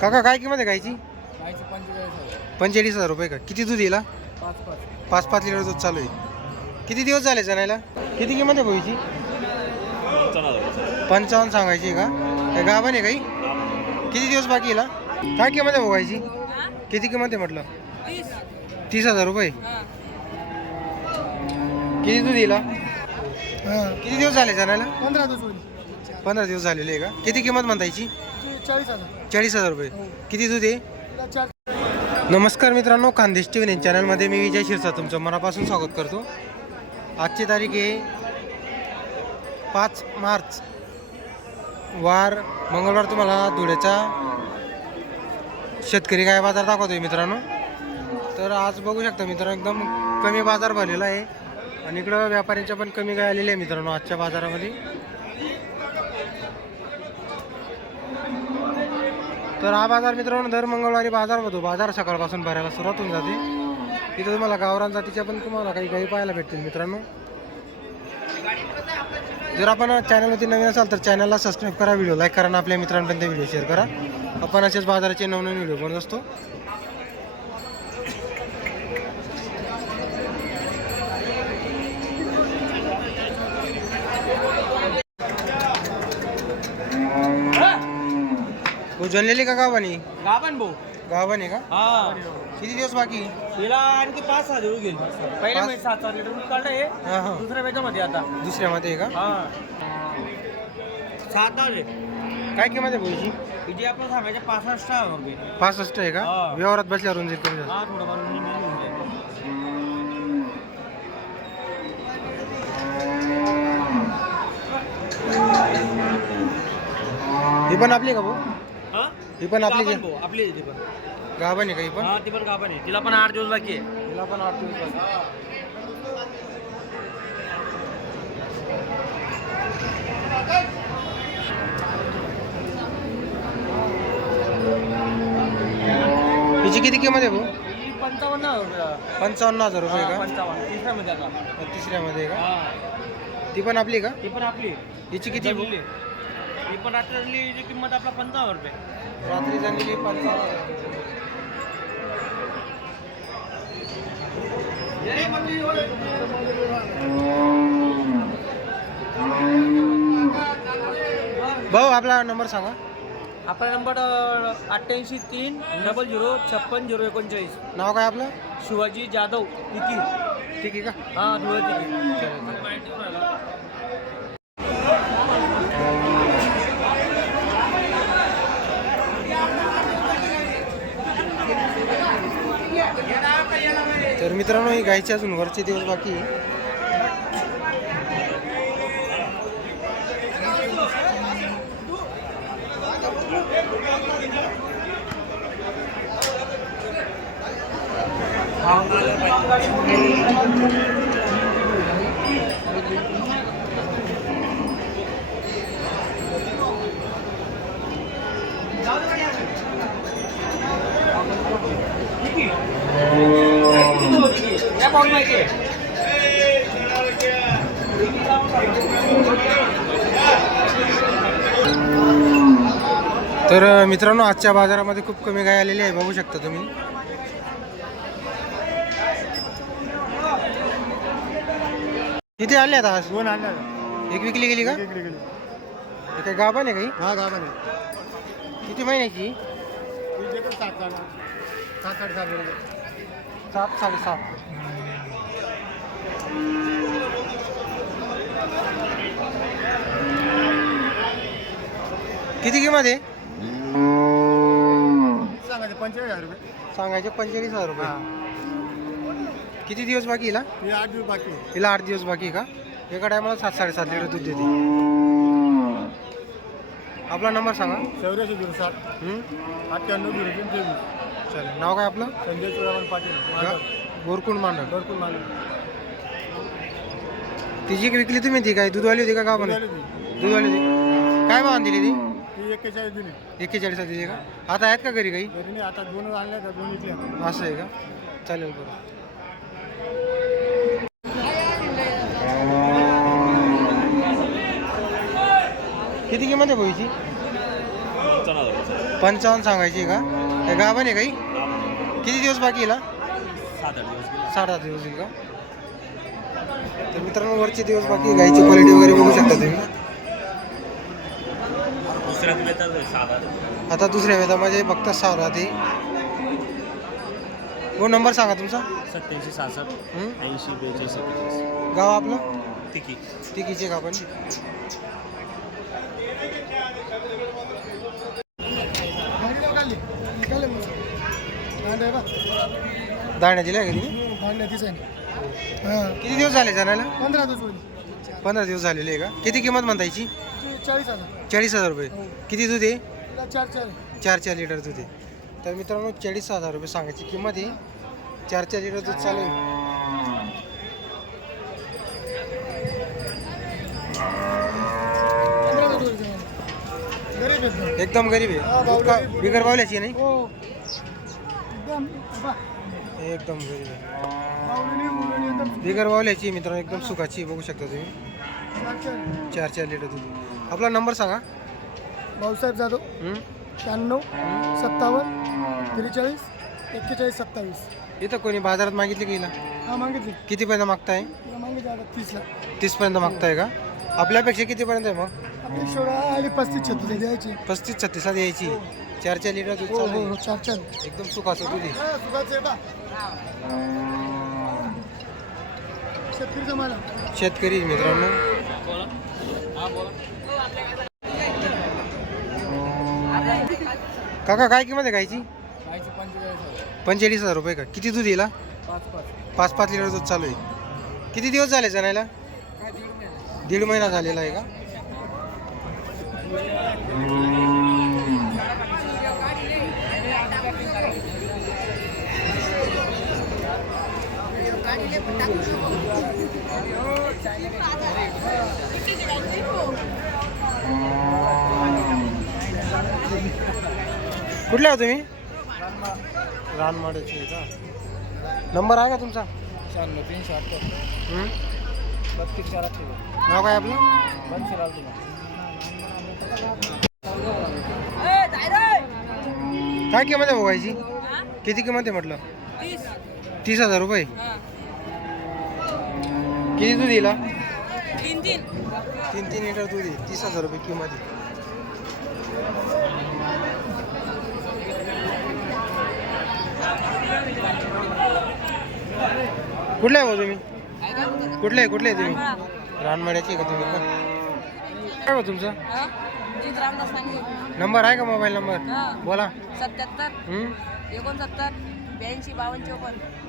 काका काय किंमत आहे गायची पंचेचाळीस हजार. रुपये का? किती दूध येईल पाच पाच. पाच पाच लिटर दूध चालू आहे. किती दिवस झाले जणायला किती किंमत आहे भाऊची पंचावन्न. सांगायची का? काय गाभण आहे काही? किती दिवस बाकी येईल हा? काय किंमत आहे भाऊ गायची किती किंमत आहे म्हटलं? तीस. हजार रुपये. किती दूध येईल हा? किती दिवस झाले जणायला पंधरा दिवस पंधरा दिवस झालेले आहे का? किती किंमत म्हणतायची चाळीस हजार. चाळीस हजार रुपये. किती दूध आहे? नमस्कार मित्रांनो खानदेश टी व्ही चॅनलमध्ये मी विजय शिरसा तुमचं मनापासून स्वागत करतो. आजची तारीख आहे पाच मार्च. वार मंगळवार तुम्हाला धुळ्याचा शेतकरी गाय बाजार दाखवतोय मित्रांनो. तर आज बघू शकता मित्रांनो एकदम कमी बाजार भरलेला आहे. आणि इकडं व्यापाऱ्यांच्या पण कमी गाय आलेल्या आहे मित्रांनो आजच्या बाजारामध्ये. तर हा बाजार मित्रांनो दर मंगळवारी बाजार होतो. बाजार सकाळपासून भरायला सुरुवात होऊन जाते. तिथं तुम्हाला गावरान जातीच्या पण तुम्हाला काही गाई पाहायला भेटतील मित्रांनो. जर आपण चॅनलवरती नवीन असाल तर चॅनलला सबस्क्राईब करा व्हिडिओ लाईक करा आणि आपल्या मित्रांपर्यंत व्हिडिओ शेअर करा. आपण असेच बाजाराचे नवनवीन व्हिडिओ बनवत असतो. जनलेली का गावानी? गाभण भाऊ. गावानी का? हा. किती दिवस बाकी? तिला आणखी पाच हजार रुपये घेईल पहिल्या पाच? महिन्यात सात हजार लिटर दूध काढलं हे. हां हां. दुसऱ्या महिन्यामध्ये आता. दुसऱ्यामध्ये आहे का? हा. सात आहे काय किंमत आहे बोलीची हिची आपण सांगायचे पासष्ट पासष्ट आहे का? हा. व्यवहारात बसल्यावर कमी हा होऊन जाईल. ही पण आपली का भाऊ? हा? पण आपली गाभण भाऊ, आपली आहे ती पण. गाभण आहे का ही पण? हा ती पण गाभण आहे. तिला पण आठ दिवस बाकी आहे. तिला पण आठ दिवस बाकी. हिची किती किंमत आहे भाऊ? ही पंचावन्न हजार रुपये. पंचावन्न हजार रुपये हा, का? पंचावन्न. तिसऱ्यामध्ये आता. तिसऱ्यामध्ये आहे का? हा. ती पण आपली का? ती पण आपली आहे. हिची किती भाऊ? ही पण रात्रीची किंमत आपला पंचावन्न रुपये. रात्री झालेली पंचावन्न. रुपये. भाऊ आपला नंबर सांगा. आपला नंबर अठ्ठ्याऐंशी तीन डबल झिरो छप्पन झिरो एकोणचाळीस. नाव काय आपलं? शिवाजी जाधव तिकी ठीक आहे का? हा धुळे तिकी तर मित्रांनो ही गायची अजून वरचे दिवस बाकी आहे. तर मित्रांनो आजच्या बाजारामध्ये खूप कमी गाय आलेली आहे. बघू शकता तुम्ही. किती आले आता? आज दोन आणल्या एक विकली गेली का? हे काय गाभण आहे काही हा? गाभा नाही किती महिन्याची? सात सात सात सात सात साडेसात. किती किंमत आहे? सांगायचे पंचेचाळीस हजार रुपये. सांगायचे पंचेचाळीस हजार रुपये. किती दिवस बाकी हिला? हे आठ दिवस बाकी आहे. हिला आठ दिवस बाकी आहे का? एका टायमाला सात साडेसात लिटर दूध देते. आपला नंबर सांगा. चौऱ्याऐंशी झिरो सात. हं? अठ्ठ्याण्णव झिरो तीन तेवीस चालेल. नाव काय आपलं? संजय चुरामन पाटील गोरकुंड मांडर भरपूर मानव तिची विकली तुम्ही ती काय? दूधवाली होती का झाली ती दूधवाली होती. काय भाव दिली ती? एक्केचाळीस दिली. एक्केचाळीस दिली का? आता आहेत का घरी काही? आता दोन आणल्या तर दोन इथल्या असं आहे का? चालेल बरं. किती किंमत आहे भाईची पंचावन्न. सांगायची का? हे गाभण आहे काही? किती दिवस बाकी आहे सात आठ दिवस सात आठ दिवस येईल का? तर मित्रांनो वरचे दिवस बाकी आहे. गाईची क्वालिटी वगैरे बघू शकता तुम्ही. दुसऱ्या दिवसात सात आता दुसऱ्या वेदामध्ये फक्त सहा राहते हो नंबर सांगा तुमचा? सत्याऐंशी सहासष्ट हं? ऐंशी बेचाळीस सत्तेचाळीस. गाव आपलं? तिकी. तिकीचे का आपण? दाण्या दिल्या का तुम्ही किती दिवस झाले जाण्याला? पंधरा दिवस होईल. पंधरा दिवस झालेले आहे का? किती किंमत म्हणतायची? चाळीस हजार. चाळीस हजार रुपये. किती दूध आहे? तिला चार चार चार चार लिटर दूध आहे. तर मित्रांनो चाळीस हजार रुपये सांगायची किंमत आहे. चार चार लिटर दूध चालू आहे. पंधरा दिवस होईल तुम्हाला. गरीब एकदम एकदम गरीब हा, आहे दूध का. बिगर बावल्याची नाही? हो. एकदम बिगर बावल्याची आहे मित्रांनो एकदम सुखाची बघू शकता तुम्ही. चार चार. लिटर दूध. आपला नंबर सांगा. भाऊसाहेब जाधव. हं? शहाण्णव सत्तावन्न त्रेचाळीस एक्केचाळीस सत्तावीस. इथं कोणी बाजारात मागितली की हिला? हा मागितली. कितीपर्यंत मागताय? तीसला तीसपर्यंत मागताय का? आपल्यापेक्षा कितीपर्यंत आहे मग? पस्तीस छत्तीस द्यायची. पस्तीस छत्तीसला द्यायची चार चार लिटर दूध हो चालू हो आहे. हो चार चार. एकदम सुखाचं दूध आहे. शेतकरीचा माल. शेतकरी मित्रांनो. काका काय किंमत आहे गायची पंचेचाळीस हजार रुपये का? किती दूध येईल हा? पाच पाच लिटर दूध चालू आहे. किती दिवस झाले जाण्याला? दीड महिना झालेला आहे का? कुठले हो तुम्ही? रानमाड्याचे आहे का? नंबर आहे का तुमचा? शहाण्णव तीनशे अठ्ठ्याहत्तर हं? बत्तीस चार अठ्ठेचाळीस नाव काय आपलं? बनशे लाल काय किंमत आहे भाऊ किती किंमत आहे म्हटलं? तीस. हजार रुपये? किती दूध हा? तीन तीन. तीन तीन लिटर दूध आहे. तीस हजार रुपये किंमत आहे. कुठले आहे भाऊ तुम्ही? कुठले आहे कुठले आहे तुम्ही? रानमाड्याची आहे का तुम्ही? पण काय भाऊ तुमचं? नंबर आहे का मोबाईल नंबर? हा. बोला. सत्याहत्तर. हं? एकोणसत्तर. ब्याऐंशी बावन्न चौपन्न.